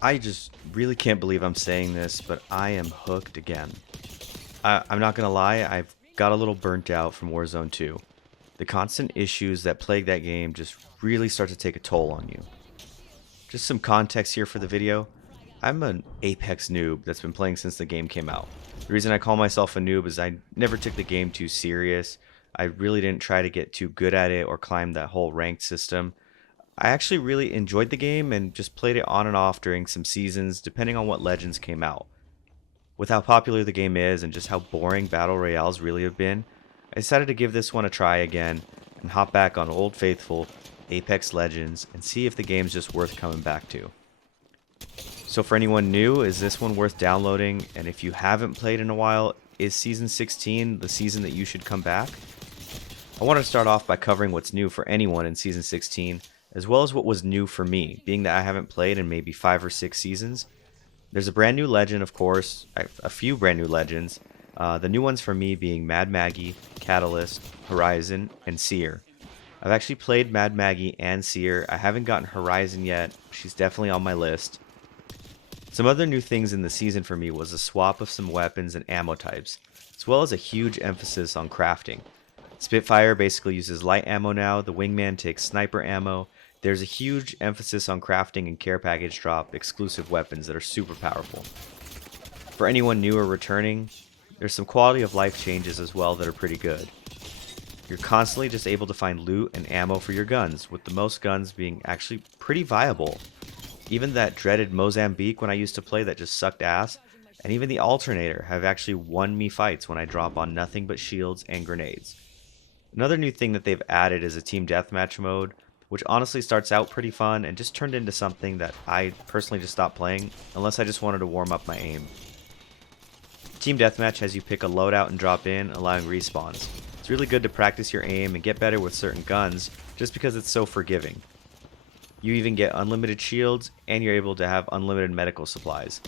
I just really can't believe I'm saying this, but I am hooked again. I'm not gonna lie, I've got a little burnt out from Warzone 2. The constant issues that plague that game just really start to take a toll on you. Just some context here for the video. I'm an Apex noob that's been playing since the game came out. The reason I call myself a noob is I never took the game too serious. I really didn't try to get too good at it or climb that whole ranked system. I actually really enjoyed the game and just played it on and off during some seasons, depending on what legends came out. With how popular the game is and just how boring battle royales really have been, I decided to give this one a try again and hop back on Old Faithful, Apex Legends, and see if the game's just worth coming back to. So for anyone new, is this one worth downloading? And if you haven't played in a while, is Season 16 the season that you should come back? I want to start off by covering what's new for anyone in Season 16, as well as what was new for me, being that I haven't played in maybe 5 or 6 seasons. There's a brand new legend, of course, a few brand new legends. The new ones for me being Mad Maggie, Catalyst, Horizon, and Seer. I've actually played Mad Maggie and Seer. I haven't gotten Horizon yet. She's definitely on my list. Some other new things in the season for me was a swap of some weapons and ammo types, as well as a huge emphasis on crafting. Spitfire basically uses light ammo now, the Wingman takes sniper ammo. There's a huge emphasis on crafting and care package drop exclusive weapons that are super powerful. For anyone new or returning, there's some quality of life changes as well that are pretty good. You're constantly just able to find loot and ammo for your guns, with the most guns being actually pretty viable. Even that dreaded Mozambique when I used to play that just sucked ass, and even the alternator have actually won me fights when I drop on nothing but shields and grenades. Another new thing that they've added is a team deathmatch mode, which honestly starts out pretty fun and just turned into something that I personally just stopped playing, unless I just wanted to warm up my aim. Team deathmatch has you pick a loadout and drop in, allowing respawns. It's really good to practice your aim and get better with certain guns, just because it's so forgiving. You even get unlimited shields, and you're able to have unlimited medical supplies.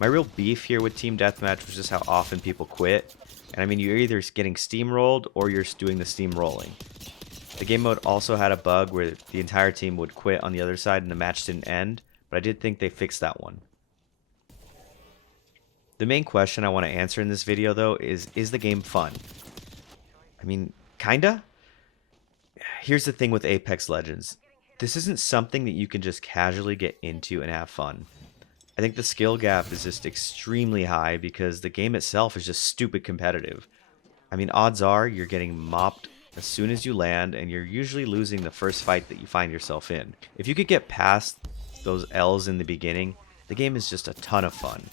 My real beef here with Team Deathmatch was just how often people quit. And I mean, you're either getting steamrolled or you're doing the steamrolling. The game mode also had a bug where the entire team would quit on the other side and the match didn't end, but I did think they fixed that one. The main question I want to answer in this video though is the game fun? I mean, kinda? Here's the thing with Apex Legends. This isn't something that you can just casually get into and have fun. I think the skill gap is just extremely high because the game itself is just stupid competitive. I mean, odds are you're getting mopped as soon as you land, and you're usually losing the first fight that you find yourself in. If you could get past those L's in the beginning, the game is just a ton of fun.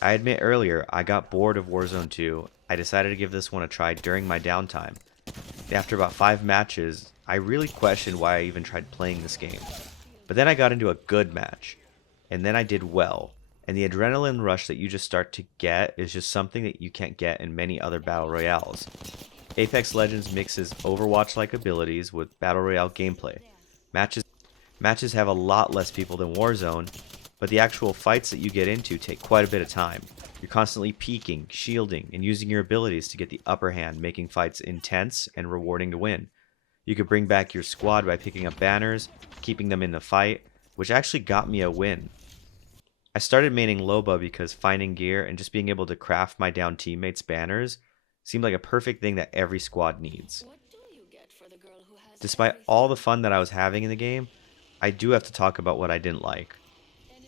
I admit earlier, I got bored of Warzone 2. I decided to give this one a try during my downtime. After about 5 matches, I really questioned why I even tried playing this game. But then I got into a good match, and then I did well. And the adrenaline rush that you just start to get is just something that you can't get in many other battle royales. Apex Legends mixes Overwatch-like abilities with battle royale gameplay. Matches have a lot less people than Warzone, but the actual fights that you get into take quite a bit of time. You're constantly peeking, shielding, and using your abilities to get the upper hand, making fights intense and rewarding to win. You could bring back your squad by picking up banners, keeping them in the fight, which actually got me a win. I started maining Loba because finding gear and just being able to craft my down teammates' banners seemed like a perfect thing that every squad needs. Despite all the fun that I was having in the game, I do have to talk about what I didn't like.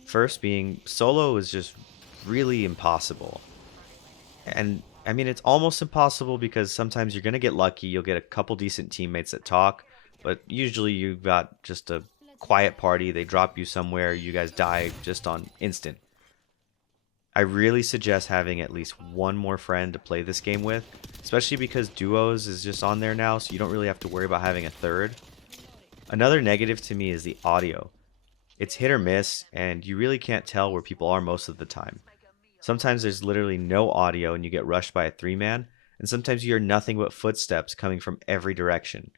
First being, solo is just really impossible. And I mean, it's almost impossible because sometimes you're going to get lucky, you'll get a couple decent teammates that talk, but usually you've got just a quiet party, they drop you somewhere, you guys die just on instant. I really suggest having at least one more friend to play this game with, especially because duos is just on there now, so you don't really have to worry about having a third. Another negative to me is the audio. It's hit or miss, and you really can't tell where people are most of the time. Sometimes there's literally no audio and you get rushed by a three-man, and sometimes you hear nothing but footsteps coming from every direction.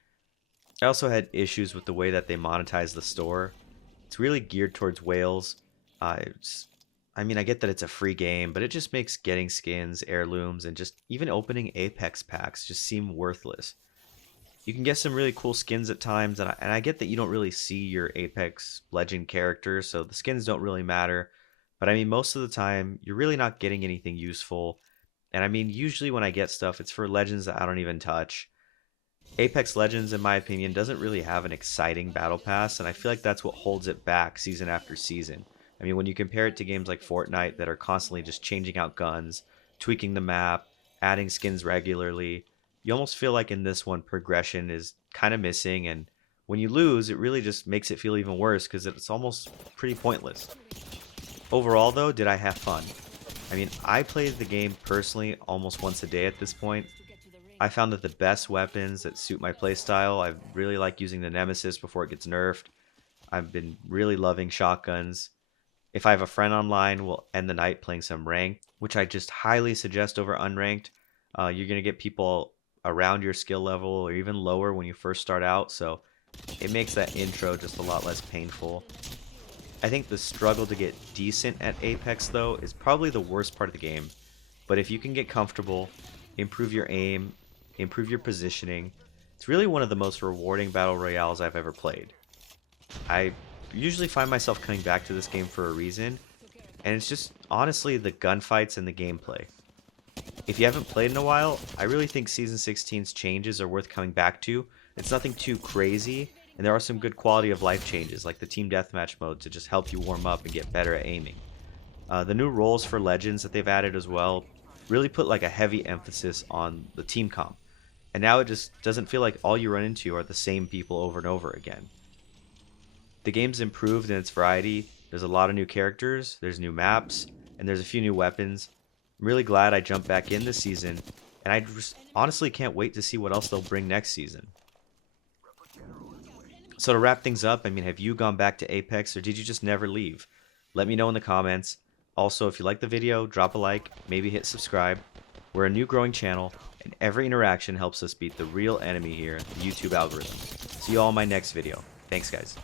I also had issues with the way that they monetize the store. It's really geared towards whales. I mean, I get that it's a free game, but it just makes getting skins, heirlooms, and just even opening Apex packs just seem worthless. You can get some really cool skins at times, and I get that you don't really see your Apex Legend characters, so the skins don't really matter. But I mean, most of the time, you're really not getting anything useful. And I mean, usually when I get stuff, it's for legends that I don't even touch. Apex Legends, in my opinion, doesn't really have an exciting battle pass, and I feel like that's what holds it back season after season. I mean, when you compare it to games like Fortnite that are constantly just changing out guns, tweaking the map, adding skins regularly, you almost feel like in this one progression is kind of missing, and when you lose, it really just makes it feel even worse because it's almost pretty pointless. Overall, though, did I have fun? I mean, I played the game personally almost once a day at this point. I found that the best weapons that suit my playstyle, I really like using the Nemesis before it gets nerfed. I've been really loving shotguns. If I have a friend online, we'll end the night playing some ranked, which I just highly suggest over unranked. You're going to get people around your skill level or even lower when you first start out, so it makes that intro just a lot less painful. I think the struggle to get decent at Apex, though, is probably the worst part of the game. But if you can get comfortable, improve your aim, improve your positioning, it's really one of the most rewarding battle royales I've ever played. I usually find myself coming back to this game for a reason, and it's just honestly the gunfights and the gameplay. If you haven't played in a while, I really think Season 16's changes are worth coming back to. It's nothing too crazy, and there are some good quality of life changes, like the Team Deathmatch mode to just help you warm up and get better at aiming. The new roles for Legends that they've added as well really put like a heavy emphasis on the team comp. And now it just doesn't feel like all you run into are the same people over and over again. The game's improved in its variety. There's a lot of new characters, there's new maps, and there's a few new weapons. I'm really glad I jumped back in this season, and I just honestly can't wait to see what else they'll bring next season. So to wrap things up, I mean, have you gone back to Apex or did you just never leave? Let me know in the comments. Also, if you like the video, drop a like, maybe hit subscribe. We're a new growing channel, and every interaction helps us beat the real enemy here, the YouTube algorithm. See you all in my next video. Thanks, guys.